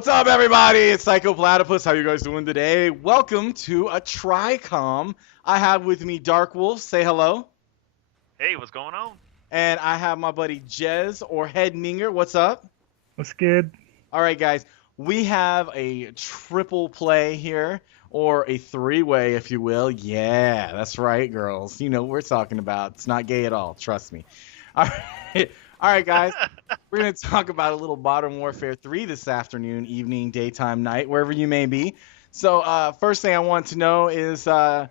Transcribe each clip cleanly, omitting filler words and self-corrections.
What's up, everybody? It's PsycoPlatypus. How you guys doing today? Welcome to a Tricom. I have with me WyoDarkWolf. Say hello. Hey, what's going on? And I have my buddy Jez or Hedninger. What's up? What's good? All right, guys. We have a triple play here, or a three-way, if you will. Yeah, that's right, girls. You know what we're talking about. It's not gay at all. Trust me. All right. All right, guys, we're going to talk about a little Modern Warfare 3 this afternoon, evening, daytime, night, wherever you may be. So first thing I want to know is WyoDarkWolf,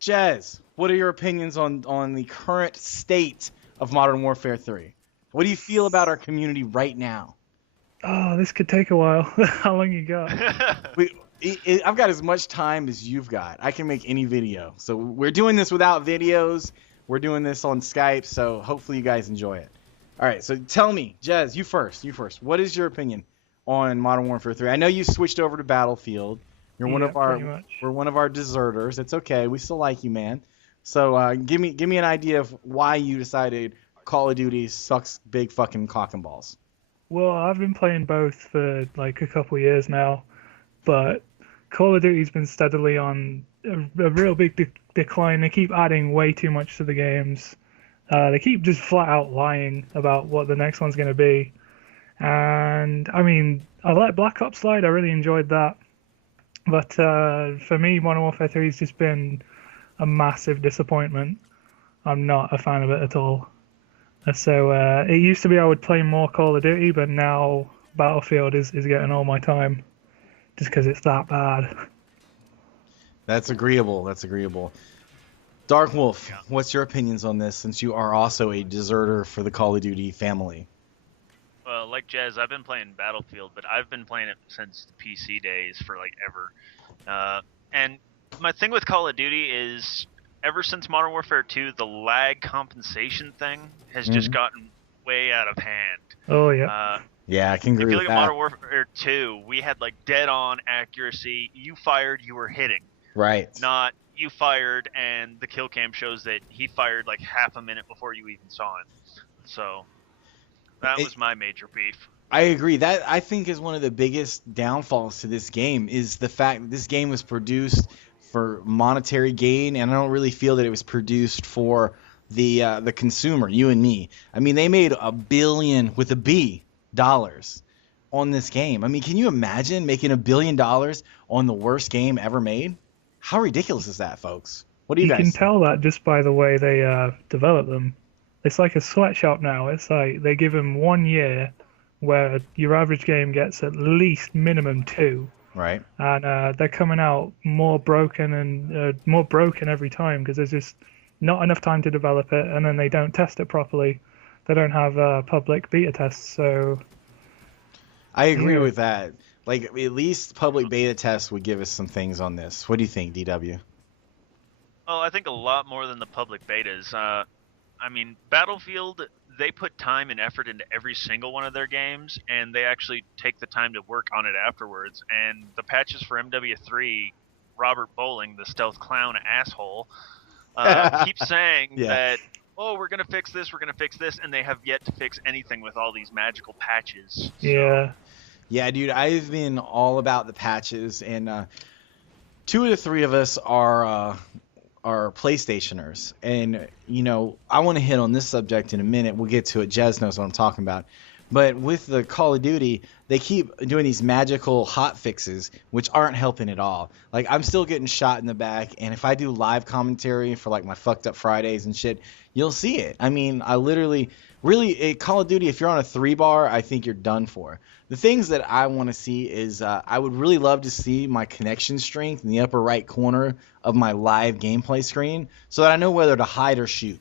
Jez, what are your opinions on the current state of Modern Warfare 3? What do you feel about our community right now? Oh, this could take a while. How long you got? I've got as much time as you've got. I can make any video. So we're doing this without videos. We're doing this on Skype, so hopefully you guys enjoy it. All right, so tell me, Jez, you first. What is your opinion on Modern Warfare 3? I know you switched over to Battlefield. You're we're one of our deserters. It's okay. We still like you, man. So give me an idea of why you decided Call of Duty sucks big fucking cock and balls. Well, I've been playing both for like a couple of years now, but Call of Duty's been steadily on a real big decline. They keep adding way too much to the games. They keep just flat out lying about what the next one's going to be. And I mean, I let Black Ops slide. I really enjoyed that. But for me, Modern Warfare 3 has just been a massive disappointment. I'm not a fan of it at all. So it used to be I would play more Call of Duty, but now Battlefield is getting all my time just because it's that bad. That's agreeable. WyoDarkWolf, what's your opinions on this, since you are also a deserter for the Call of Duty family? Well, like Jez, I've been playing Battlefield, but I've been playing it since the PC days for like ever. And my thing with Call of Duty is, ever since Modern Warfare 2, the lag compensation thing has just gotten way out of hand. Oh, yeah. Yeah, I can agree with that. If you look at Modern Warfare 2, we had like dead-on accuracy. You fired, you were hitting. Right. Not you fired and the kill cam shows that he fired like half a minute before you even saw him. So that was my major beef. I agree. That, I think, is one of the biggest downfalls to this game, is the fact that this game was produced for monetary gain, and I don't really feel that it was produced for the consumer, you and me. I mean, they made $1 billion with a B dollars on this game. I mean, can you imagine making $1 billion on the worst game ever made? How ridiculous is that, folks? What do you guys can think? tell that just by the way they develop them. It's like a sweatshop now. It's like they give them 1 year where your average game gets at least minimum 2. Right. And they're coming out more broken every time because there's just not enough time to develop it, and then they don't test it properly. They don't have public beta tests, so... I agree with that. Like, at least public beta tests would give us some things on this. What do you think, DW? Oh, I think a lot more than the public betas. I mean, Battlefield, they put time and effort into every single one of their games, and they actually take the time to work on it afterwards. And the patches for MW3, Robert Bowling, the stealth clown asshole, keeps saying that, oh, we're going to fix this, and they have yet to fix anything with all these magical patches. Yeah. Yeah, dude, I've been all about the patches, and 2 of the 3 of us are PlayStationers, and you know, I want to hit on this subject in a minute. We'll get to it. Jez knows what I'm talking about. But with the Call of Duty, they keep doing these magical hot fixes, which aren't helping at all. Like, I'm still getting shot in the back, and if I do live commentary for like my fucked up Fridays and shit, you'll see it. I mean, I literally, really, Call of Duty, if you're on a 3-bar, I think you're done for. The things that I want to see is, I would really love to see my connection strength in the upper right corner of my live gameplay screen, so that I know whether to hide or shoot.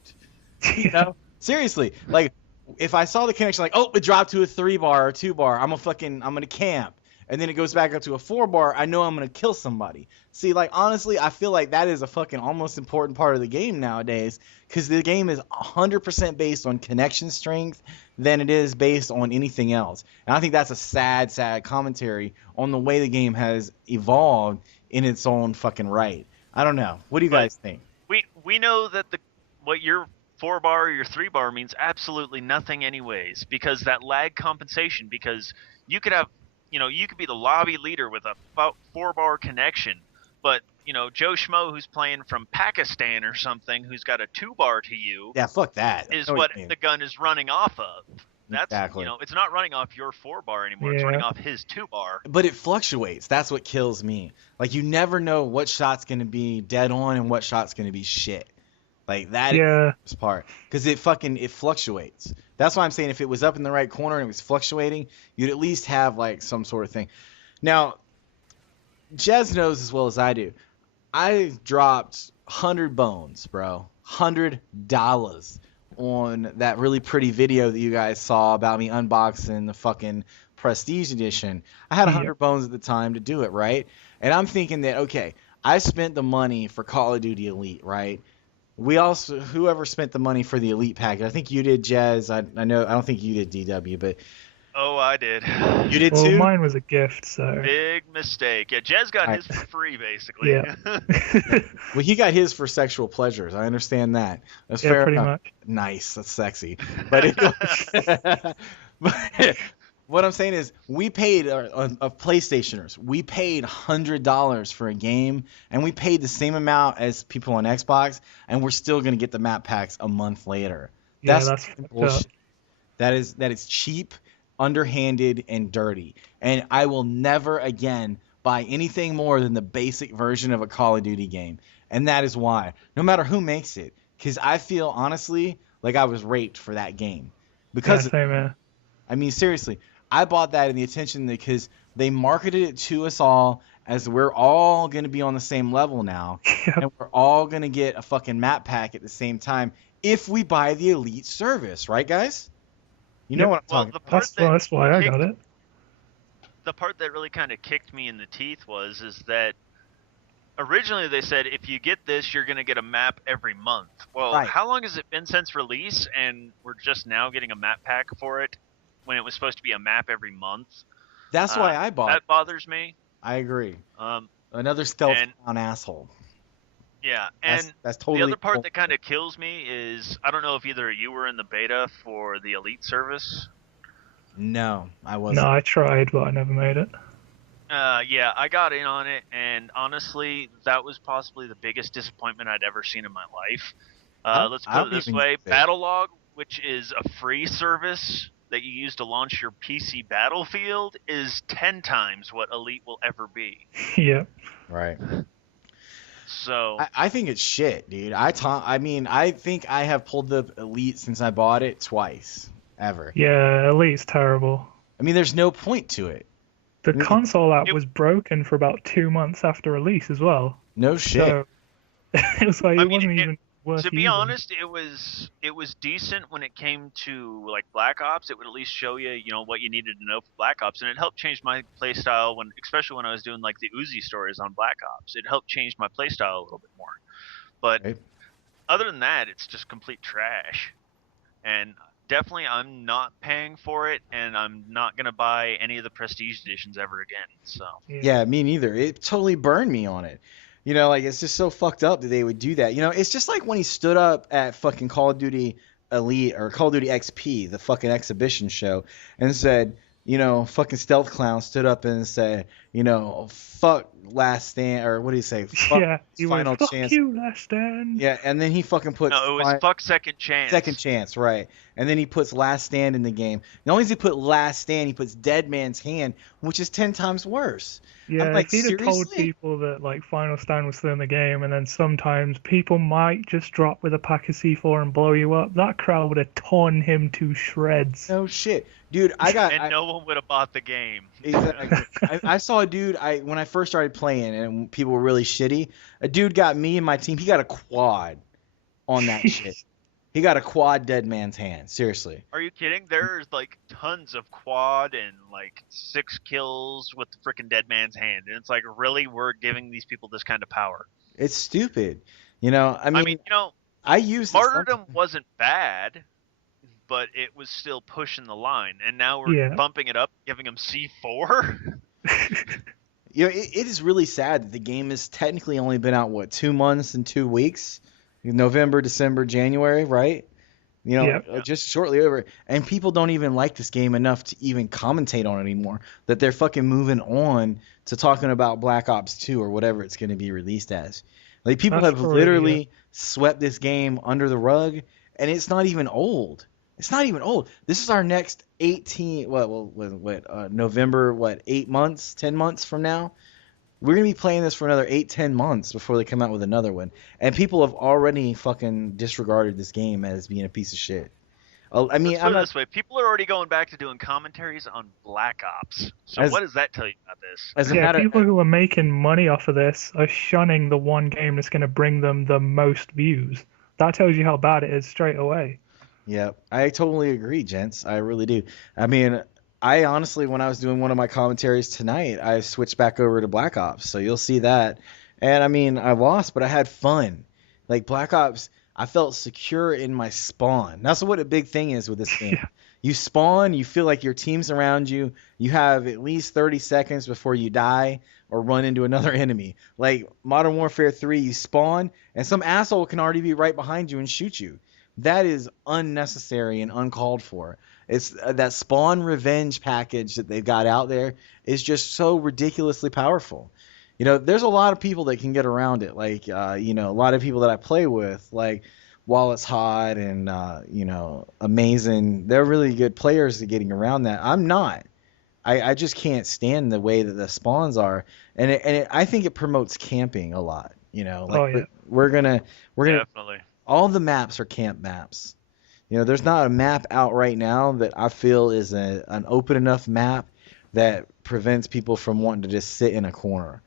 You know? Seriously, like, if I saw the connection, like, oh, it dropped to a 3-bar or 2-bar, I'm gonna camp. And then it goes back up to a 4-bar, I know I'm gonna kill somebody. See, like, honestly, I feel like that is a fucking almost important part of the game nowadays, because the game is 100% based on connection strength than it is based on anything else. And I think that's a sad commentary on the way the game has evolved in its own fucking right. I don't know. What do you guys think? We know that what you're 4-bar or your 3-bar means absolutely nothing anyways, because that lag compensation, because you could have, you could be the lobby leader with a 4-bar connection, but, Joe Schmo who's playing from Pakistan or something, who's got a 2-bar to you, Yeah, fuck that. is what the gun is running off of. That's, exactly. It's not running off your 4-bar anymore. It's running off his 2-bar. But it fluctuates. That's what kills me. Like, you never know what shot's going to be dead on and what shot's going to be shit. Like, that is the part. Because it fluctuates. That's why I'm saying if it was up in the right corner and it was fluctuating, you'd at least have, like, some sort of thing. Now, Jez knows as well as I do. I dropped 100 bones, bro. $100 on that really pretty video that you guys saw about me unboxing the fucking Prestige Edition. I had 100 bones at the time to do it, right? And I'm thinking that, okay, I spent the money for Call of Duty Elite, right? Whoever spent the money for the Elite package, I think you did, Jez. I know, I don't think you did, DW, but... Oh, I did. You did too? Well, mine was a gift, so... Big mistake. Yeah, Jez got his for free, basically. Yeah. Well, he got his for sexual pleasures. I understand that. That's fair pretty enough. much. Nice. That's sexy. But, but what I'm saying is we paid, of PlayStationers, we paid $100 for a game, and we paid the same amount as people on Xbox, and we're still going to get the map packs a month later. Yeah, that's bullshit. That is cheap, underhanded, and dirty. And I will never again buy anything more than the basic version of a Call of Duty game. And that is why. No matter who makes it. Because I feel, honestly, like I was raped for that game. Because I mean, seriously, I bought that in the attention because they marketed it to us all as we're all going to be on the same level now. And we're all going to get a fucking map pack at the same time if we buy the Elite service. Right, guys? You know what I'm talking about. That's why I got it. The part that really kind of kicked me in the teeth is that originally they said if you get this, you're going to get a map every month. Well, How long has it been since release, and we're just now getting a map pack for it when it was supposed to be a map every month? That's why I bought it. That bothers me. I agree. Another stealth clown asshole. Yeah, and that's totally the other part that kind of kills me is I don't know if either of you were in the beta for the Elite service. No, I wasn't. No, I tried, but I never made it. Yeah, I got in on it, and honestly, that was possibly the biggest disappointment I'd ever seen in my life. Let's put it this way. Battlelog, which is a free service that you use to launch your PC Battlefield, is 10 times what Elite will ever be. Yeah. Right. So I think it's shit, dude. I mean, I think I have pulled the Elite since I bought it twice, ever. Yeah, Elite's terrible. I mean, there's no point to it. The console app was broken for about 2 months after release as well. No shit. So, it was like wasn't even worth to be using. honest, it was decent when it came to like Black Ops. It would at least show you, what you needed to know for Black Ops, and it helped change my playstyle especially when I was doing like the Uzi stories on Black Ops. It helped change my playstyle a little bit more. But other than that, it's just complete trash. And definitely, I'm not paying for it, and I'm not gonna buy any of the Prestige editions ever again. So yeah, me neither. It totally burned me on it. Like, it's just so fucked up that they would do that. It's just like when he stood up at fucking Call of Duty Elite or Call of Duty XP, the fucking exhibition show, and said, fucking Stealth Clown stood up and said, fuck Last Stand, or what do you say? Fuck Final Chance. Fuck you, Last Stand. Yeah, and then he fucking puts... No, it was fuck Second Chance. Second Chance, right. And then he puts Last Stand in the game. Not only does he put Last Stand, he puts Dead Man's Hand, which is 10 times worse. Yeah, like, if he'd have told people that like Final Stand was still in the game, and then sometimes people might just drop with a pack of C4 and blow you up, that crowd would have torn him to shreds. No shit. Dude, no one would have bought the game. Exactly. I saw a dude, when I first started playing and people were really shitty, a dude got me and my team, he got a quad on that shit. He got a quad Dead Man's Hand. Seriously. Are you kidding? There's like tons of quad and like 6 kills with the freaking Dead Man's Hand. And it's like, really? We're giving these people this kind of power? It's stupid. I mean, I used Martyrdom wasn't bad, but it was still pushing the line. And now we're bumping it up, giving them C4? It is really sad that the game has technically only been out, 2 months and 2 weeks? November, December, January, right? You know, Yep. just shortly over. And people don't even like this game enough to even commentate on it anymore. That they're fucking moving on to talking about Black Ops 2 or whatever it's going to be released as. Like, people That's have already literally swept this game under the rug, and it's not even old. It's not even old. This is our next 18, November, 8 months, 10 months from now? We're going to be playing this for another 8, 10 months before they come out with another one. And people have already fucking disregarded this game as being a piece of shit. I mean, Let's I'm put it not. this way: people are already going back to doing commentaries on Black Ops. So As, what does that tell you about this? as a Yeah, matter. people who are making money off of this are shunning the one game that's going to bring them the most views. That tells you how bad it is straight away. Yeah, I totally agree, gents. I really do. I mean, I honestly, when I was doing one of my commentaries tonight, I switched back over to Black Ops. So you'll see that. And I mean, I lost, but I had fun. Like Black Ops, I felt secure in my spawn. That's what a big thing is with this game. Yeah. You spawn, you feel like your team's around you. You have at least 30 seconds before you die or run into another enemy. Like Modern Warfare 3, you spawn, and some asshole can already be right behind you and shoot you. That is unnecessary and uncalled for. It's that spawn revenge package that they've got out there is just so ridiculously powerful. You know, there's a lot of people that can get around it. Like, a lot of people that I play with, like Wallace Hot and, Amazing. They're really good players at getting around that. I'm not. I just can't stand the way that the spawns are, I think it promotes camping a lot. Like Oh yeah. we're gonna Definitely. all the maps are camp maps. There's not a map out right now that I feel is an open enough map that prevents people from wanting to just sit in a corner.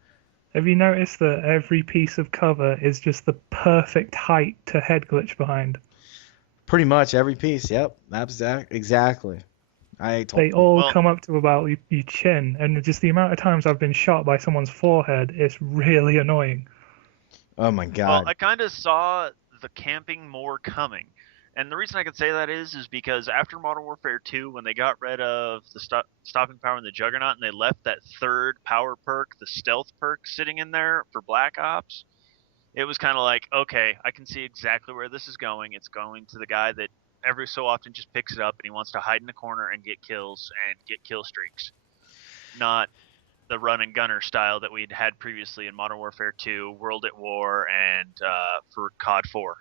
Have you noticed that every piece of cover is just the perfect height to head glitch behind? Pretty much every piece. Yep, exactly. They all Well, come up to about your chin, and just the amount of times I've been shot by someone's forehead is really annoying. Oh my well, god. I kind of saw the camping more coming. And the reason I can say that is because after Modern Warfare 2, when they got rid of the stopping power and the Juggernaut, and they left that third power perk, the stealth perk, sitting in there for Black Ops, it was kind of like, okay, I can see exactly where this is going. It's going to the guy that every so often just picks it up and he wants to hide in the corner and get kills and get kill streaks, not the run and gunner style that we'd had previously in Modern Warfare 2, World at War, and for COD 4.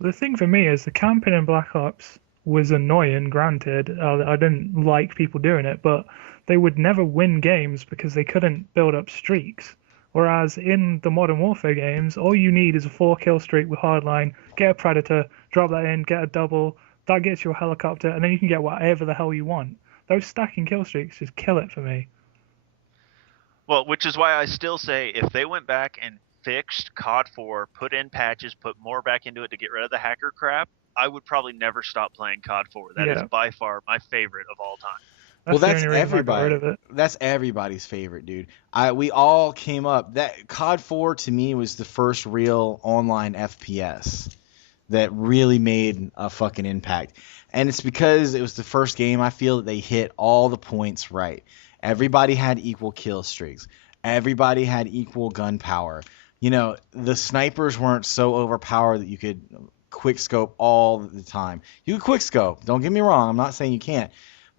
The thing for me is the camping in Black Ops was annoying, granted. I didn't like people doing it, but they would never win games because they couldn't build up streaks. Whereas in the Modern Warfare games, all you need is a 4-kill streak with Hardline, get a Predator, drop that in, get a double, that gets you a helicopter, and then you can get whatever the hell you want. Those stacking kill streaks just kill it for me. Well, which is why I still say if they went back and fixed COD 4, put in patches, put more back into it to get rid of the hacker crap, I would probably never stop playing COD 4. That is by far my favorite of all time. That's Well, the that's only reason I got rid everybody. of it. That's everybody's favorite, dude. We all came up. That COD 4 to me was the first real online FPS that really made a fucking impact. And it's because it was the first game I feel that they hit all the points right. Everybody had equal kill streaks. Everybody had equal gun power. The snipers weren't so overpowered that you could quick scope all the time. You could quick scope. Don't get me wrong. I'm not saying you can't.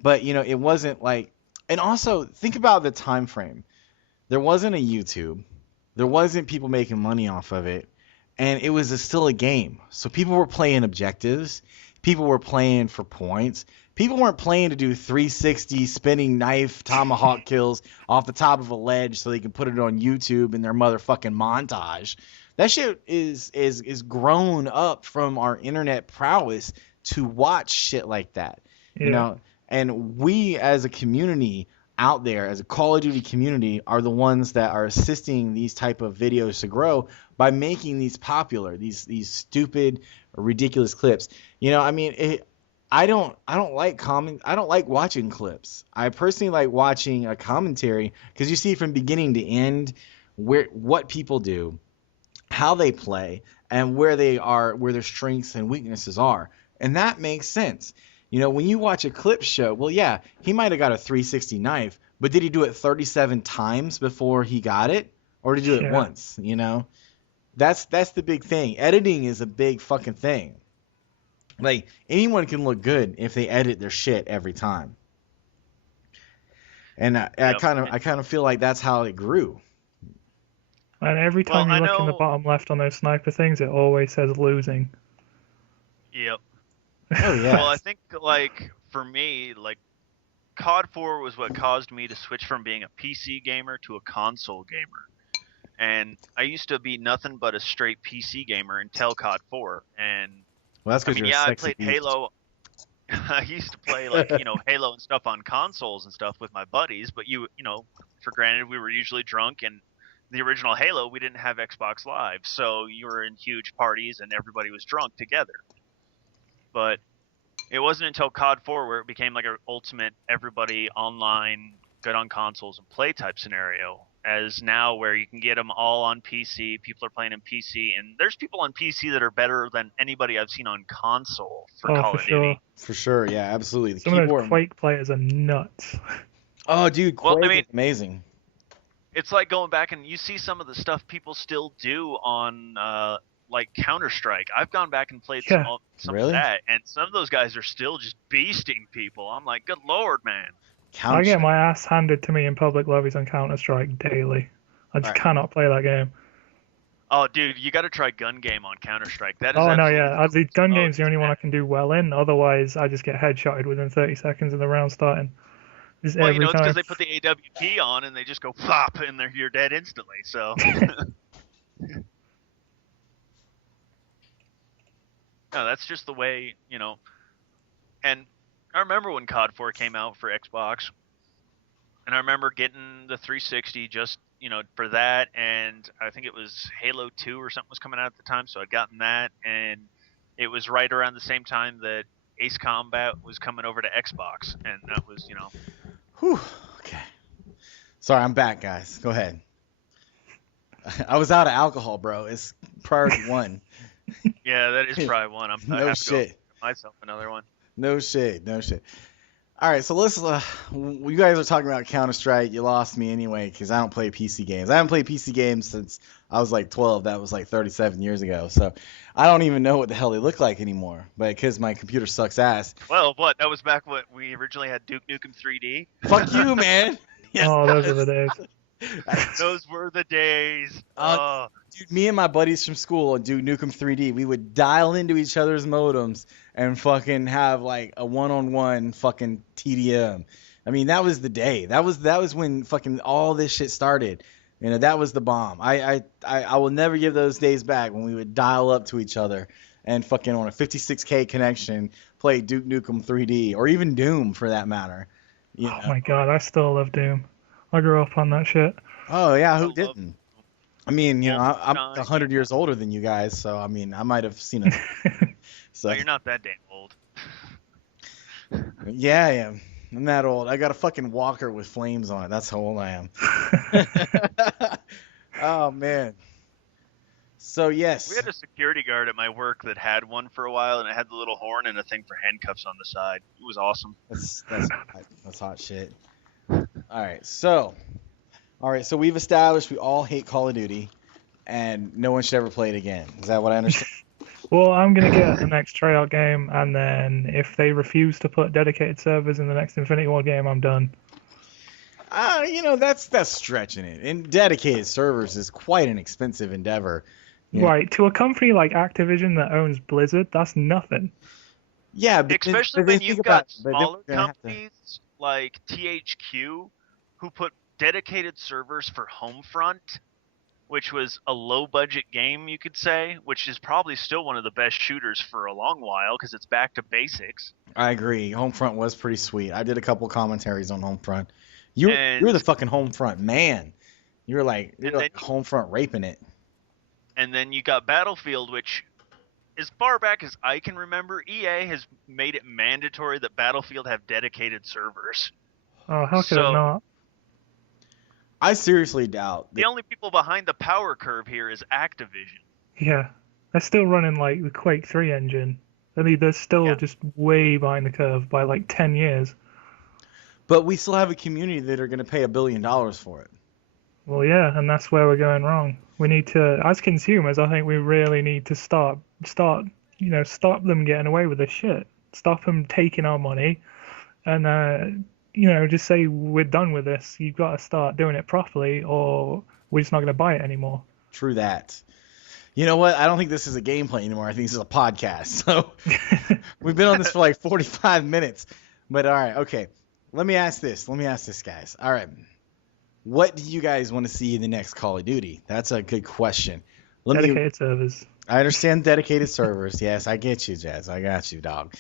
But, it wasn't like... And also, think about the time frame. There wasn't a YouTube. There wasn't people making money off of it. And it was still a game. So people were playing objectives. People were playing for points. People weren't playing to do 360 spinning knife tomahawk kills off the top of a ledge so they can put it on YouTube in their motherfucking montage. That shit is grown up from our internet prowess to watch shit like that. Yeah. And we as a community out there, as a Call of Duty community, are the ones that are assisting these type of videos to grow by making these popular, these stupid, ridiculous clips. I don't like watching clips. I personally like watching a commentary because you see from beginning to end what people do, how they play, and where they are, where their strengths and weaknesses are. And that makes sense. When you watch a clip show, well, yeah, he might have got a 360 knife, but did he do it 37 times before he got it? Or did he do it once, That's the big thing. Editing is a big fucking thing. Like anyone can look good if they edit their shit every time. And I Yep. kind of feel like that's how it grew. And every Well, time you I look in the know. bottom left on those sniper things, it always says losing. Yep. Oh yeah. Well, I think like for me, like COD 4 was what caused me to switch from being a PC gamer to a console gamer. And I used to be nothing but a straight PC gamer until COD 4. And Well, that's I because mean, you're a yeah, I sexy played beast. Halo. I used to play like, Halo and stuff on consoles and stuff with my buddies, but for granted we were usually drunk, and the original Halo we didn't have Xbox Live, so you were in huge parties and everybody was drunk together. But it wasn't until COD 4 where it became like an ultimate everybody online, good on consoles and play type scenario. As now where you can get them all on PC, people are playing in PC, and there's people on PC that are better than anybody I've seen on console for Oh, Call for of sure. Duty. For sure, yeah, absolutely. The Some of keyboard. those Quake players are nuts. Oh, dude, Well, Quake I mean, is amazing. it's like going back and you see some of the stuff people still do on like Counter-Strike. I've gone back and played Yeah. some Really? of that, and some of those guys are still just beasting people. I'm like, good lord, man. I get Counter. my ass handed to me in public lobbies on Counter-Strike daily. I just Alright. cannot play that game. Oh, dude, you got to try Gun Game on Counter-Strike. That is Oh, no, absolutely yeah. The gun oh, game's the only one I it's- can do well in. Otherwise, I just get headshotted within 30 seconds of the round starting. Just Well, every it's because time. they put the AWP on and they just go flop and you're dead instantly. So. No, that's just the way, And I remember when COD 4 came out for Xbox, and I remember getting the 360 just, for that, and I think it was Halo 2 or something was coming out at the time, so I'd gotten that, and it was right around the same time that Ace Combat was coming over to Xbox, and that was, Whew. Okay. Sorry, I'm back, guys. Go ahead. I was out of alcohol, bro. It's priority one. Yeah, that is probably one. I No have to go shit. get myself another one. No shit. No shit. All right, so let's. You guys are talking about Counter Strike. You lost me anyway because I don't play PC games. I haven't played PC games since I was like 12. That was like 37 years ago. So I don't even know what the hell they look like anymore. But because my computer sucks ass. Well, what? That was back when we originally had Duke Nukem 3D. Fuck you, man. Oh, those are the days. Those were the days. Dude, me and my buddies from school would do Nukem 3D. We would dial into each other's modems and fucking have like a one-on-one fucking TDM. I mean, that was the day. That was when fucking all this shit started. That was the bomb. I will never give those days back when we would dial up to each other and fucking on a 56K connection play Duke Nukem 3D or even Doom for that matter. Oh my god, I still love Doom. I grew up on that shit. Oh yeah, who I love didn't? I mean, I'm Wolfenstein. 100 years older than you guys, so I mean, I might have seen it. So Oh, you're not that damn old. yeah, I am. I'm that old. I got a fucking walker with flames on it. That's how old I am. Oh man. So yes. We had a security guard at my work that had one for a while, and it had the little horn and a thing for handcuffs on the side. It was awesome. That's hot shit. All right, so we've established we all hate Call of Duty, and no one should ever play it again. Is that what I understand? Well, I'm going to get the next Treyarch game, and then if they refuse to put dedicated servers in the next Infinity War game, I'm done. That's stretching it. And dedicated servers is quite an expensive endeavor. Yeah. Right, to a company like Activision that owns Blizzard, that's nothing. Yeah, but Especially but then when think you've about got it, but then smaller we're gonna have to- companies like THQ who put dedicated servers for Homefront, which was a low-budget game, you could say, which is probably still one of the best shooters for a long while because it's back to basics. I agree. Homefront was pretty sweet. I did a couple commentaries on Homefront. You're the fucking Homefront man. You're like Homefront raping it. And then you got Battlefield, which, as far back as I can remember, EA has made it mandatory that Battlefield have dedicated servers. Oh, how could it not? I seriously doubt. The only people behind the power curve here is Activision. Yeah, they're still running like the Quake 3 engine. I mean, they're still just way behind the curve by like 10 years. But we still have a community that are going to pay $1 billion for it. Well, yeah, and that's where we're going wrong. We need to, as consumers, I think we really need to stop them getting away with this shit. Stop them taking our money, and just say we're done with this. You've got to start doing it properly, or we're just not going to buy it anymore. True that. You know what? I don't think this is a gameplay anymore. I think this is a podcast. So we've been on this for like 45 minutes. But all right, okay. Let me ask this, guys. All right. What do you guys want to see in the next Call of Duty? That's a good question. Dedicated servers. I understand dedicated servers. Yes, I get you, Jazz. I got you, dog.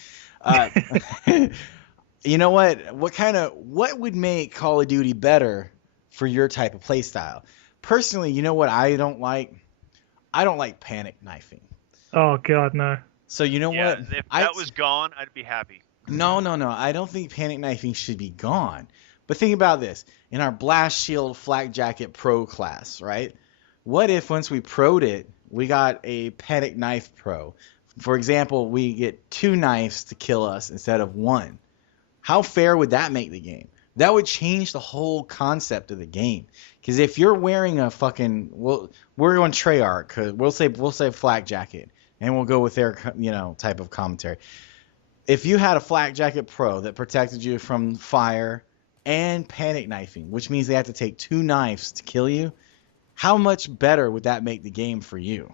You know what? What would make Call of Duty better for your type of play style? Personally, you know what I don't like? I don't like panic knifing. Oh God, no. So you know what? If that was gone, I'd be happy. No. I don't think panic knifing should be gone. But think about this. In our Blast Shield Flak Jacket Pro class, right? What if once we pro'd it, we got a panic knife pro? For example, we get 2 knives to kill us instead of 1. How fair would that make the game? That would change the whole concept of the game. Because if you're wearing a fucking, we're going Treyarch, cause we'll say Flak Jacket, and we'll go with their type of commentary. If you had a Flak Jacket Pro that protected you from fire and panic knifing, which means they have to take 2 knives to kill you, how much better would that make the game for you?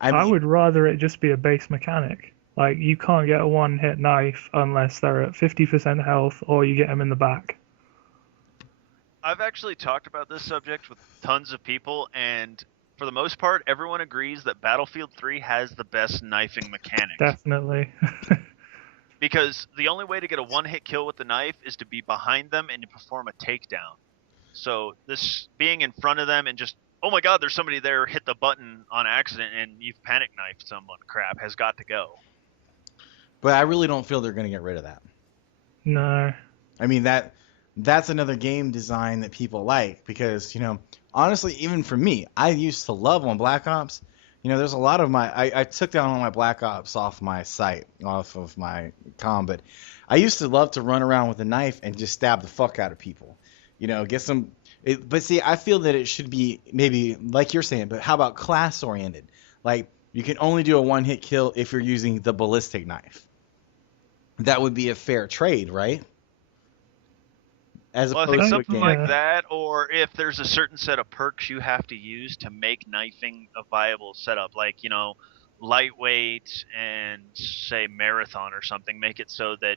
I would rather it just be a base mechanic. Like, you can't get a one-hit knife unless they're at 50% health or you get them in the back. I've actually talked about this subject with tons of people, and for the most part, everyone agrees that Battlefield 3 has the best knifing mechanics. Definitely. Because the only way to get a one-hit kill with the knife is to be behind them and to perform a takedown. So this being in front of them and just, oh my god, there's somebody there, hit the button on accident and you've panic knifed someone, crap, has got to go. But I really don't feel they're going to get rid of that. No. I mean, that's another game design that people like because, honestly, even for me, I used to love on Black Ops. There's a lot of I took down all my Black Ops off my site, off of my com, but I used to love to run around with a knife and just stab the fuck out of people. Get some. But see, I feel that it should be maybe like you're saying, but how about class oriented? Like you can only do a one-hit kill if you're using the ballistic knife. That would be a fair trade, right? Well, I think something like that, or if there's a certain set of perks you have to use to make knifing a viable setup, like, lightweight and, say, marathon or something, make it so that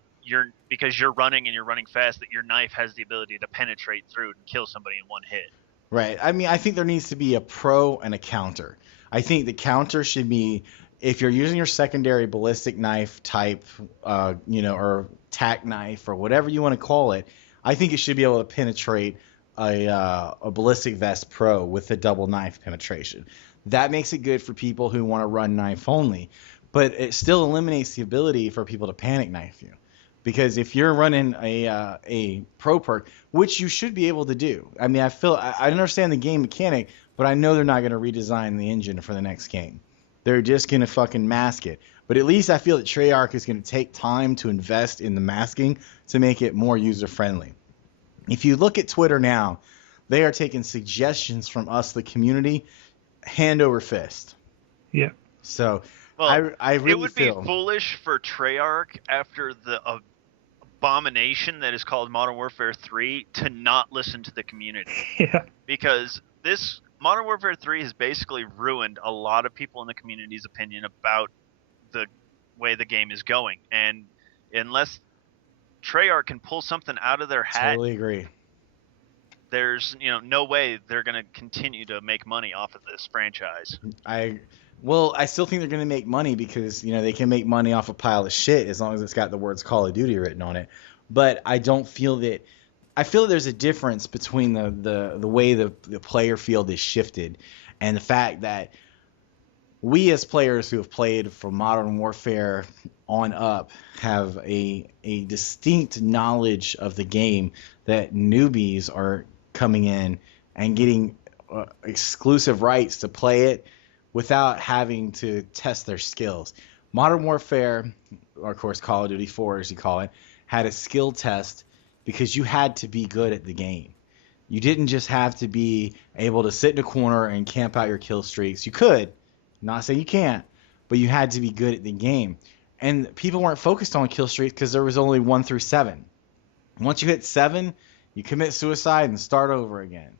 because you're running and you're running fast, that your knife has the ability to penetrate through and kill somebody in one hit. Right. I mean, I think there needs to be a pro and a counter. I think the counter should be if you're using your secondary ballistic knife type, or tack knife or whatever you want to call it, I think it should be able to penetrate a ballistic vest pro with a double knife penetration. That makes it good for people who want to run knife only, but it still eliminates the ability for people to panic knife you. Because if you're running a pro perk, which you should be able to do, I mean, I understand the game mechanic, but I know they're not going to redesign the engine for the next game. They're just going to fucking mask it. But at least I feel that Treyarch is going to take time to invest in the masking to make it more user-friendly. If you look at Twitter now, they are taking suggestions from us, the community, hand over fist. Yeah. So well, I really it would feel... be foolish for Treyarch after the abomination that is called Modern Warfare 3 to not listen to the community. Yeah. Because this Modern Warfare 3 has basically ruined a lot of people in the community's opinion about the way the game is going, and unless Treyarch can pull something out of their hat, totally agree. There's no way they're going to continue to make money off of this franchise. I still think they're going to make money because they can make money off a pile of shit as long as it's got the words Call of Duty written on it. But I don't feel that. I feel that there's a difference between the way the player field is shifted and the fact that we as players who have played from Modern Warfare on up have a distinct knowledge of the game that newbies are coming in and getting exclusive rights to play it without having to test their skills. Modern Warfare, or of course Call of Duty 4 as you call it, had a skill test because you had to be good at the game. You didn't just have to be able to sit in a corner and camp out your kill streaks. You could, not saying you can't, but you had to be good at the game. And people weren't focused on kill streaks because there was only 1 through 7. Once you hit 7, you commit suicide and start over again.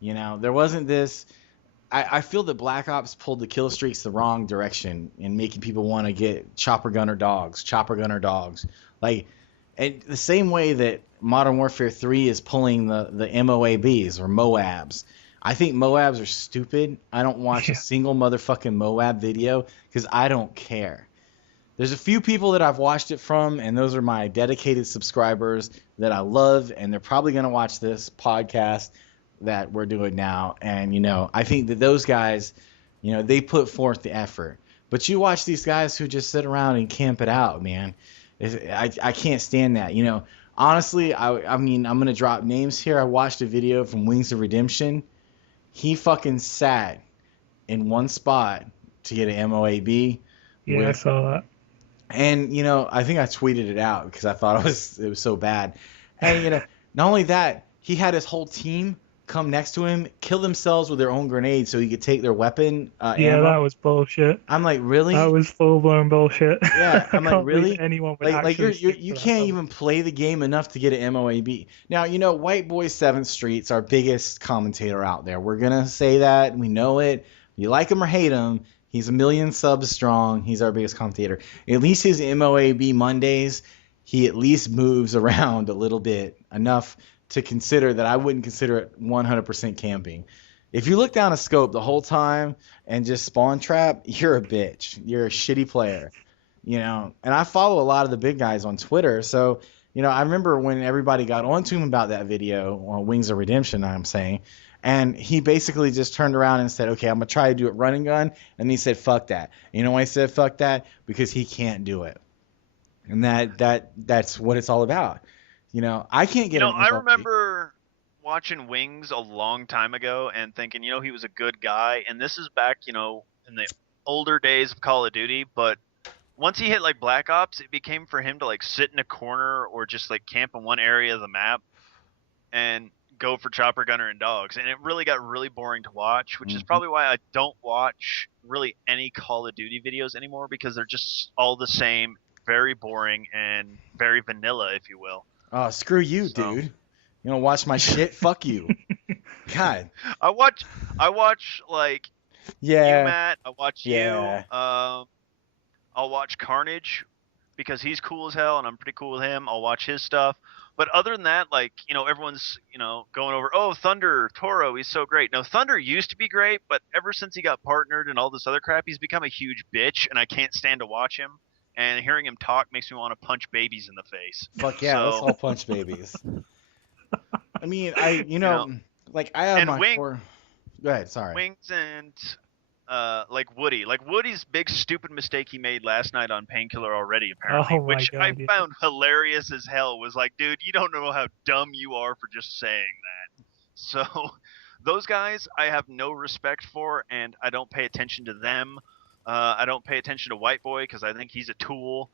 You know, there wasn't this. I feel that Black Ops pulled the kill streaks the wrong direction in making people want to get chopper gunner dogs. Like, and the same way that Modern Warfare 3 is pulling the MOABs or Moabs. I think Moabs are stupid. I don't watch a single motherfucking Moab video because I don't care. There's a few people that I've watched it from, and those are my dedicated subscribers that I love, and they're probably going to watch this podcast that we're doing now. And, you know, I think that those guys, you know, they put forth the effort. But you watch these guys who just sit around and camp it out, man. I can't stand that. You know, honestly, I mean, I'm going to drop names here. I watched a video from Wings of Redemption. He fucking sat in one spot to get an MOAB. Yeah, I saw that. And, you know, I think I tweeted it out because I thought it was so bad. And, you know, not only that, he had his whole team come next to him, kill themselves with their own grenades so he could take their weapon. Yeah, that was bullshit. I'm like, really? That was full blown bullshit. Yeah, I'm like, really? Anyone would you can't even play the game enough to get an MOAB. Now, you know, White Boy 7th Street's our biggest commentator out there. We're gonna say that. We know it. You like him or hate him. He's 1 million subs strong. He's our biggest commentator. At least his MOAB Mondays, he at least moves around a little bit enough to consider that I wouldn't consider it 100% camping. If you look down a scope the whole time and just spawn trap, you're a bitch. You're a shitty player, you know. And I follow a lot of the big guys on Twitter, so you know I remember when everybody got onto him about that video on Wings of Redemption. I'm saying, and he basically just turned around and said, "Okay, I'm gonna try to do it running gun," and he said, "Fuck that." You know why I said fuck that? Because he can't do it, and that's what it's all about. You know, I can't get. You know, I remember watching Wings a long time ago and thinking, you know, he was a good guy. And this is back, you know, in the older days of Call of Duty. But once he hit like Black Ops, it became for him to like sit in a corner or just like camp in one area of the map and go for chopper gunner and dogs. And it really got really boring to watch, which is probably why I don't watch really any Call of Duty videos anymore, because they're just all the same, very boring and very vanilla, if you will. Oh, screw you, dude. You don't watch my shit? Fuck you. God. I watch like you, Matt. I watch you. I'll watch Carnage because he's cool as hell and I'm pretty cool with him. I'll watch his stuff. But other than that, like, you know, everyone's, you know, going over, oh, Thunder, Toro, he's so great. No, Thunder used to be great, but ever since he got partnered and all this other crap, he's become a huge bitch and I can't stand to watch him. And hearing him talk makes me want to punch babies in the face. Fuck yeah, let's all punch babies. I mean, you know, like I have my Go ahead, sorry. Wings and like Woody. Like Woody's big stupid mistake he made last night on Painkiller Already, apparently, which I found hilarious as hell. Was like, dude, you don't know how dumb you are for just saying that. So those guys I have no respect for, and I don't pay attention to them. I don't pay attention to White Boy because I think he's a tool.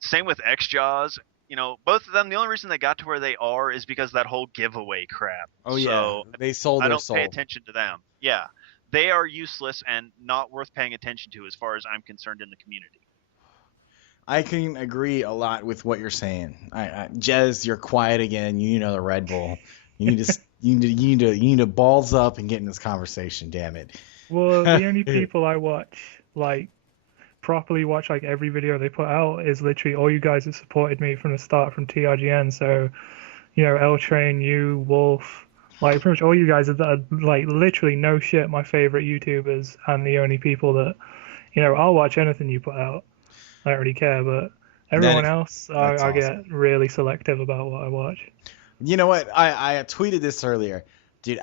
Same with X-Jaws. You know, both of them, the only reason they got to where they are is because of that whole giveaway crap. Oh, yeah. So they sold their soul. I don't pay attention to them. Yeah. They are useless and not worth paying attention to as far as I'm concerned in the community. I can agree a lot with what you're saying. Jez, you're quiet again. You need another Red Bull. You need to balls up and get in this conversation, damn it. Well, the only people I watch, like, properly watch, like, every video they put out is literally all you guys that supported me from the start from TRGN. So, you know, L Train, you, Wolf, like, pretty much all you guys are, like, literally no shit my favorite YouTubers and the only people that, you know, I'll watch anything you put out. I don't really care, but everyone else, I get really selective about what I watch. You know what? I tweeted this earlier. Dude,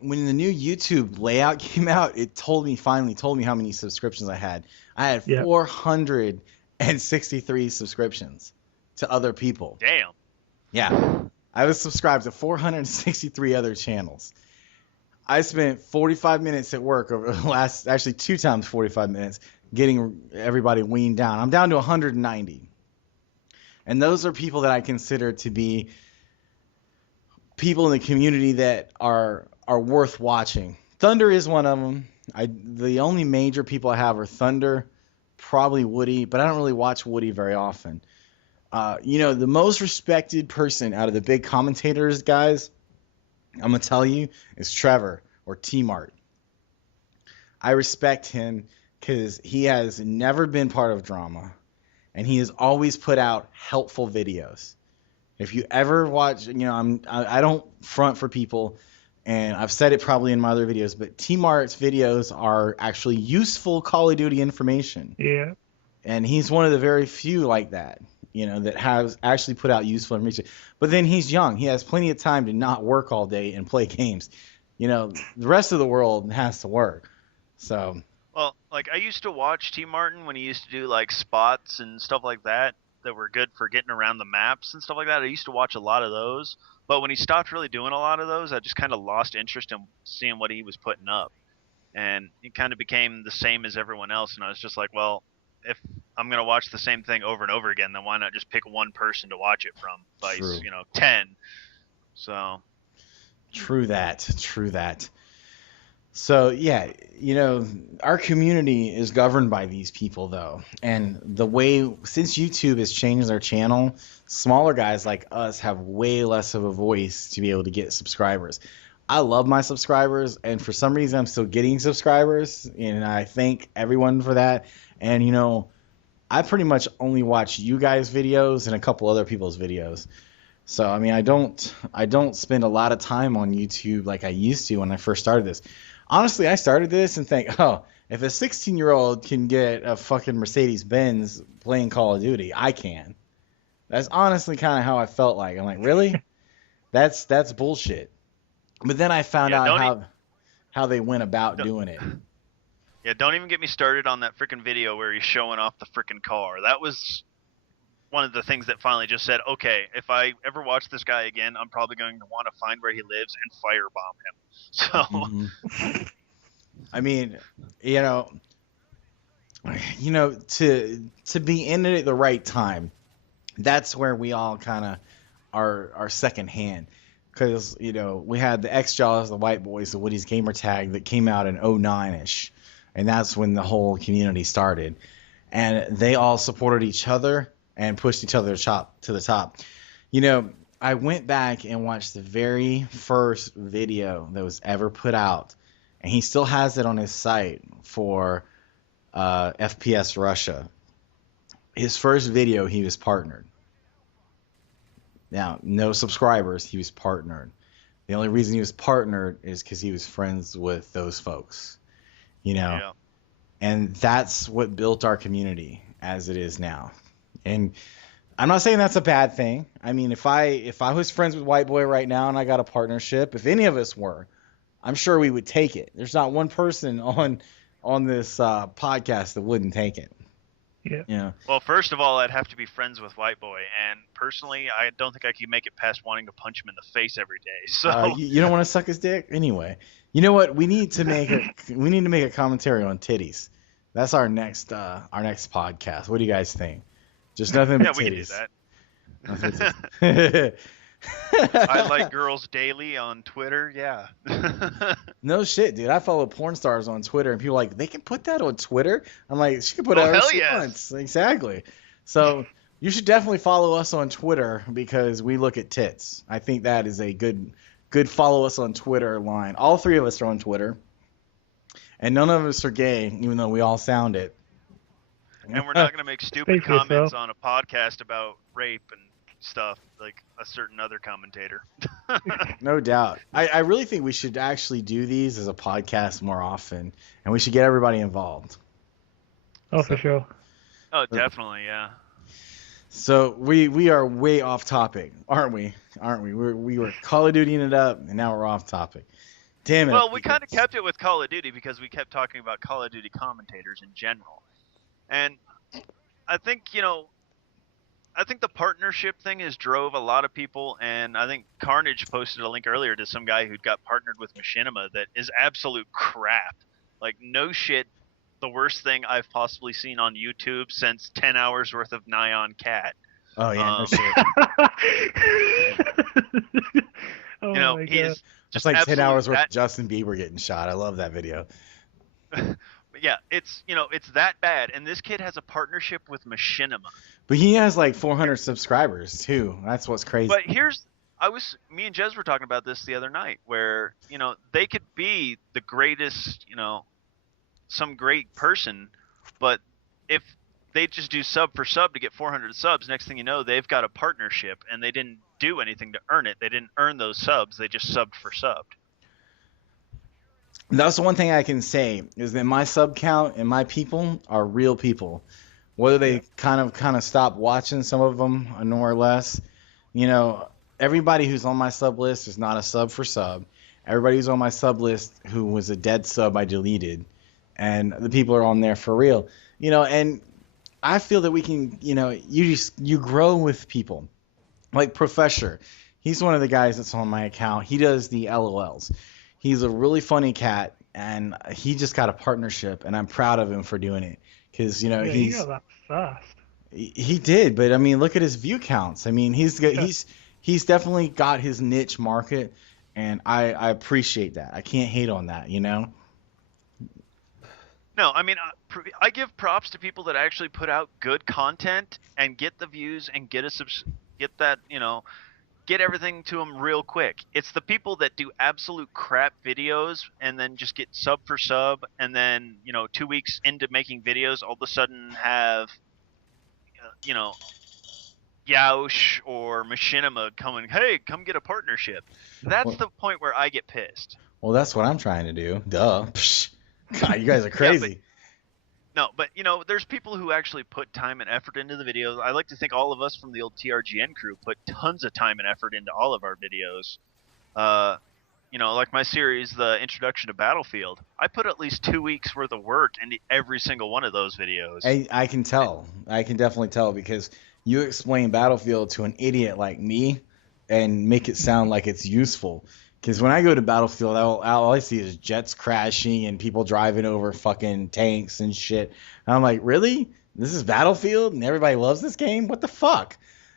when the new YouTube layout came out, it finally told me how many subscriptions I had. I had 463 subscriptions to other people. Damn. Yeah. I was subscribed to 463 other channels. I spent 45 minutes at work over the last, actually 2 times 45 minutes, getting everybody weaned down. I'm down to 190. And those are people that I consider to be people in the community that are worth watching. Thunder is one of them. The only major people I have are Thunder, probably Woody, but I don't really watch Woody very often. The most respected person out of the big commentators, guys, I'm going to tell you, is Trevor or T-Mart. I respect him because he has never been part of drama, and he has always put out helpful videos. If you ever watch, I don't front for people, and I've said it probably in my other videos, but T-Mart's videos are actually useful Call of Duty information. Yeah. And he's one of the very few like that, that has actually put out useful information. But then he's young. He has plenty of time to not work all day and play games. The rest of the world has to work. So. Well, like, I used to watch T. Martin when he used to do, like, spots and stuff like that were good for getting around the maps and stuff like that. I used to watch a lot of those. But when he stopped really doing a lot of those, I just kind of lost interest in seeing what he was putting up. And it kind of became the same as everyone else. And I was just like, well, if I'm going to watch the same thing over and over again, then why not just pick one person to watch it from? Vice, 10. So. True that. So, yeah, our community is governed by these people, though. And since YouTube has changed their channel, smaller guys like us have way less of a voice to be able to get subscribers. I love my subscribers, and for some reason I'm still getting subscribers, and I thank everyone for that. And, I pretty much only watch you guys' videos and a couple other people's videos. So, I mean, I don't spend a lot of time on YouTube like I used to when I first started this. Honestly, I started this and think, if a 16-year-old can get a fucking Mercedes-Benz playing Call of Duty, I can. That's honestly kind of how I felt like. I'm like, really? That's bullshit. But then I found out how they went about doing it. Yeah, don't even get me started on that freaking video where he's showing off the freaking car. That was one of the things that finally just said, okay, if I ever watch this guy again, I'm probably going to want to find where he lives and firebomb him. So, I mean, to be in it at the right time, that's where we all kind of are second hand. Because, we had the X-Jaws, the White Boys, the Woody's Gamer Tag that came out in 09-ish. And that's when the whole community started. And they all supported each other and pushed each other to the top. I went back and watched the very first video that was ever put out, and he still has it on his site for FPS Russia. His first video, he was partnered. Now, no subscribers, he was partnered. The only reason he was partnered is because he was friends with those folks, Yeah. And that's what built our community as it is now. And I'm not saying that's a bad thing. I mean, if I was friends with White Boy right now and I got a partnership, if any of us were, I'm sure we would take it. There's not one person on this podcast that wouldn't take it. Yeah. Well, first of all, I'd have to be friends with White Boy, and personally, I don't think I could make it past wanting to punch him in the face every day. So you don't want to suck his dick anyway. You know what? We need to make a commentary on titties. That's our next podcast. What do you guys think? Just nothing but titties. Yeah, we can do that. I like girls daily on Twitter. Yeah. No shit, dude. I follow porn stars on Twitter, and people are like, they can put that on Twitter. I'm like, she can put it whatever she wants. Exactly. So you should definitely follow us on Twitter because we look at tits. I think that is a good follow us on Twitter line. All three of us are on Twitter, and none of us are gay, even though we all sound it. And we're not going to make stupid comments on a podcast about rape and stuff like a certain other commentator. No doubt. I really think we should actually do these as a podcast more often, and we should get everybody involved. Oh, for sure. Oh, definitely, yeah. So we are way off topic, aren't we? We were Call of Dutying it up, and now we're off topic. Damn it. Well, we kind of kept it with Call of Duty because we kept talking about Call of Duty commentators in general. And I think, I think the partnership thing has drove a lot of people, and I think Carnage posted a link earlier to some guy who'd got partnered with Machinima that is absolute crap. Like, no shit, the worst thing I've possibly seen on YouTube since 10 hours worth of Nyan Cat. Oh, yeah, no shit. Oh You know, my he god. is It's just like 10 absolute hours worth that. of Justin Bieber getting shot. I love that video. Yeah, it's it's that bad. And this kid has a partnership with Machinima. But he has like 400 subscribers too. That's what's crazy. But me and Jez were talking about this the other night, where they could be the greatest, some great person, but if they just do sub for sub to get 400 subs, next thing you know, they've got a partnership, and they didn't do anything to earn it. They didn't earn those subs. They just subbed for subbed. That's the one thing I can say is that my sub count and my people are real people. Whether they kind of stop watching, some of them more or less, everybody who's on my sub list is not a sub for sub. Everybody who's on my sub list who was a dead sub I deleted, and the people are on there for real. And I feel that we can, you grow with people. Like Professor, he's one of the guys that's on my account. He does the LOLs. He's a really funny cat, and he just got a partnership, and I'm proud of him for doing it. Because, He got that fast. He did, but I mean, look at his view counts. I mean, he's definitely got his niche market, and I appreciate that. I can't hate on that, No, I mean, I give props to people that actually put out good content and get the views and get that, get everything to them real quick. It's the people that do absolute crap videos and then just get sub for sub, and then 2 weeks into making videos, all of a sudden have Yaush or Machinima coming, hey, come get a partnership. That's the point where I get pissed. Well, that's what I'm trying to do. Duh. Psh. God, you guys are crazy. But there's people who actually put time and effort into the videos. I like to think all of us from the old TRGN crew put tons of time and effort into all of our videos. Like my series, the Introduction to Battlefield, I put at least 2 weeks worth of work into every single one of those videos. I can tell. I can definitely tell, because you explain Battlefield to an idiot like me and make it sound like it's useful. Because when I go to Battlefield, all I see is jets crashing and people driving over fucking tanks and shit. And I'm like, really? This is Battlefield and everybody loves this game? What the fuck?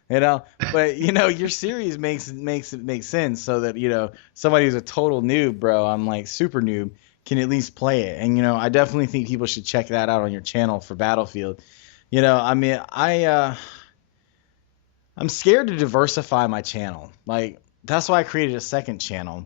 But your series makes it make sense, so that somebody who's a total noob, bro, I'm like super noob, can at least play it. And I definitely think people should check that out on your channel for Battlefield. I mean, I'm scared to diversify my channel. Like, that's why I created a second channel,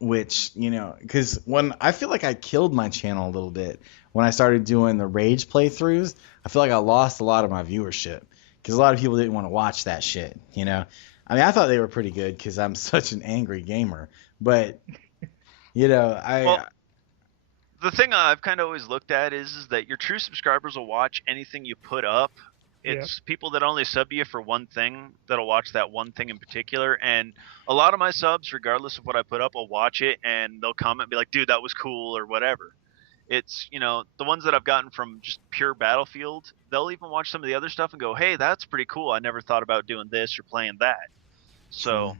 which, because when I feel like I killed my channel a little bit when I started doing the rage playthroughs. I feel like I lost a lot of my viewership because a lot of people didn't want to watch that shit. I mean, I thought they were pretty good because I'm such an angry gamer, but the thing I've kind of always looked at is that your true subscribers will watch anything you put up. It's people that only sub you for one thing that'll watch that one thing in particular. And a lot of my subs, regardless of what I put up, will watch it and they'll comment and be like, dude, that was cool or whatever. It's, the ones that I've gotten from just pure Battlefield, they'll even watch some of the other stuff and go, hey, that's pretty cool. I never thought about doing this or playing that. So,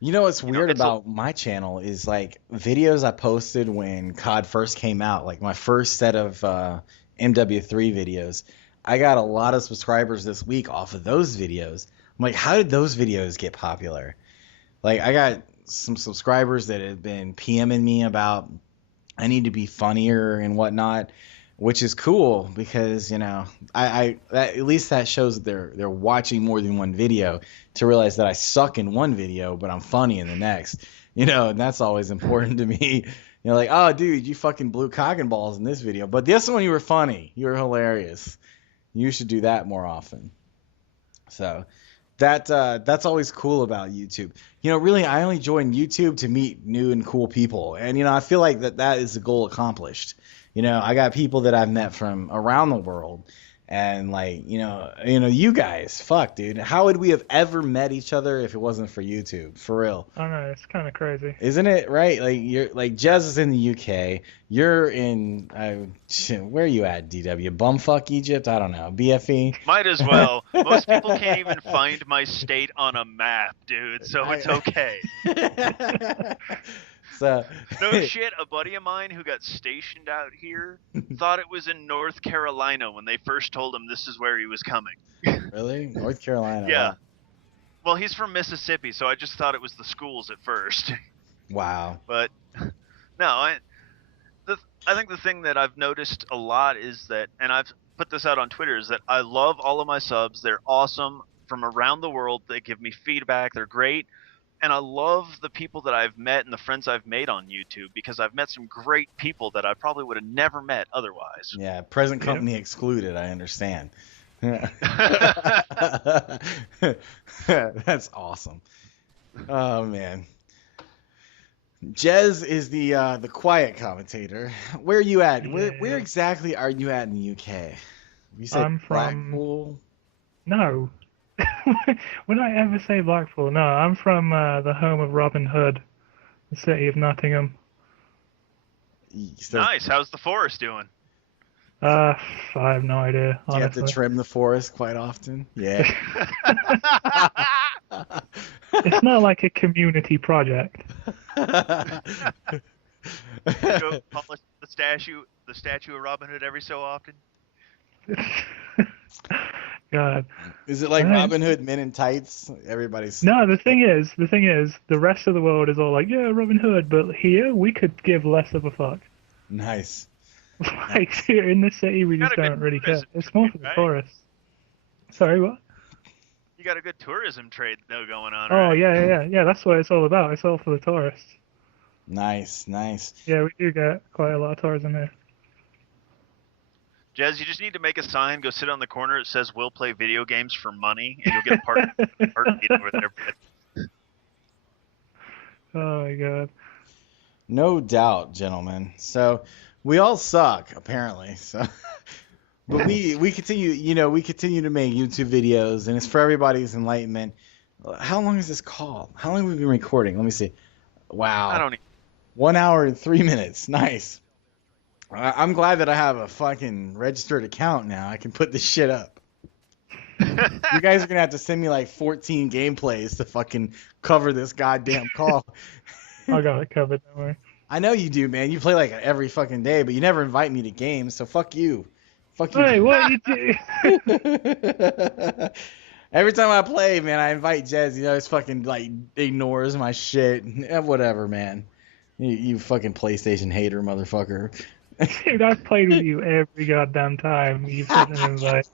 what's weird about my channel is like videos I posted when COD first came out, like my first set of MW3 videos. I got a lot of subscribers this week off of those videos. I'm like, how did those videos get popular? Like, I got some subscribers that have been PMing me about I need to be funnier and whatnot, which is cool because at least that shows that they're watching more than one video to realize that I suck in one video but I'm funny in the next. And that's always important to me. Like, oh, dude, you fucking blew cock and balls in this video, but this one you were funny, you were hilarious. You should do that more often. So that's always cool about YouTube. Really, I only joined YouTube to meet new and cool people. And, I feel like that is the goal accomplished. I got people that I've met from around the world. And like, you guys, fuck, dude. How would we have ever met each other if it wasn't for YouTube? For real. I know, it's kind of crazy. Isn't it, right? Like, you're like Jez is in the UK. You're in where are you at, DW? Bumfuck Egypt? I don't know. BFE? Might as well. Most people can't even find my state on a map, dude, so it's okay. So no shit, a buddy of mine who got stationed out here thought it was in North Carolina when they first told him this is where he was coming. Really? North Carolina? Yeah. Wow. Well, he's from Mississippi, so I just thought it was the schools at first. Wow. But no, I think the thing that I've noticed a lot is that, and I've put this out on Twitter, is that I love all of my subs. They're awesome from around the world. They give me feedback. They're great. And I love the people that I've met and the friends I've made on YouTube, because I've met some great people that I probably would have never met otherwise. Yeah, present company excluded, I understand. That's awesome. Oh man. Jez is the quiet commentator. Where are you at? Yeah. Where exactly are you at in the UK? You said I'm from- Blackpool? No. Would I ever say Blackpool? No, I'm from the home of Robin Hood, the city of Nottingham. So, Nice. How's the forest doing? I have no idea, do you have to honestly. trim the forest quite often? Yeah. It's not like a community project. Go polish the statue of Robin Hood every so often. God. Is it like Right. Robin Hood Men in Tights? Everybody's No, the thing is, the rest of the world is all like, yeah, Robin Hood, but here we could give less of a fuck. nice. Like here in the city, we just Got a good don't really care. tourism It's more for trade, the right? tourists. Sorry, what? You got a good tourism trade though going on. Oh right? yeah. That's what it's all about. It's all for the tourists. Nice. Yeah, we do get quite a lot of tourism here. Jez, you just need to make a sign. Go sit on the corner. It says "We'll play video games for money," and you'll get a part meeting with everybody. Oh my god. No doubt, gentlemen. So we all suck, apparently. So, but we continue. We continue to make YouTube videos, and it's for everybody's enlightenment. How long is this call? How long have we been recording? Let me see. Wow. I don't. 1 hour and 3 minutes. Nice. I'm glad that I have a fucking registered account now. I can put this shit up. You guys are gonna have to send me like 14 gameplays to fucking cover this goddamn call. I got it covered, don't worry. I know you do, man. You play like every fucking day, but you never invite me to games, so fuck you. Fuck you. Hey, what you do? Every time I play, man, I invite Jez. He always fucking like ignores my shit. Whatever, man. You fucking PlayStation hater, motherfucker. Dude, I've played with you every goddamn time you've sent an invite.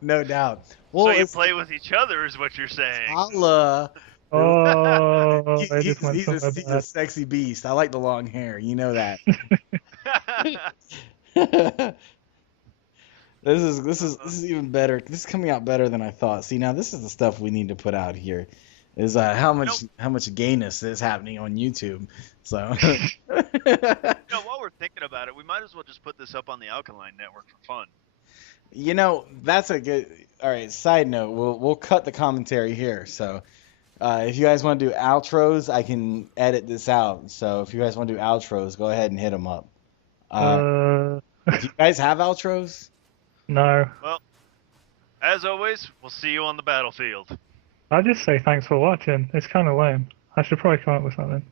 No doubt. So Well, you it's play with each other, is what you're saying. Holla. Oh, I He's just went a somewhere sexy beast. I like the long hair. You know that. This is even better. This is coming out better than I thought. See, now this is the stuff we need to put out here. Is how much gayness is happening on YouTube. So While we're thinking about it, we might as well just put this up on the Alkaline network for fun. that's a good. All right. Side note: we'll cut the commentary here. So if you guys want to do outros, I can edit this out. So if you guys want to do outros, go ahead and hit them up. Do you guys have outros? No. Well, as always, we'll see you on the battlefield. I'll just say thanks for watching. It's kind of lame. I should probably come up with something.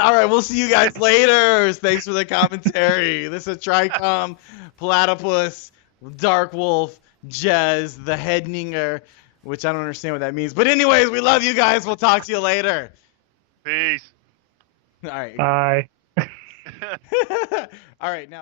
All right, we'll see you guys later. Thanks for the commentary. This is Tricom, Platypus, WyoDarkWolf, Jez, the Hedninger, which I don't understand what that means. But anyways, we love you guys. We'll talk to you later. Peace. All right. Bye. All right, now.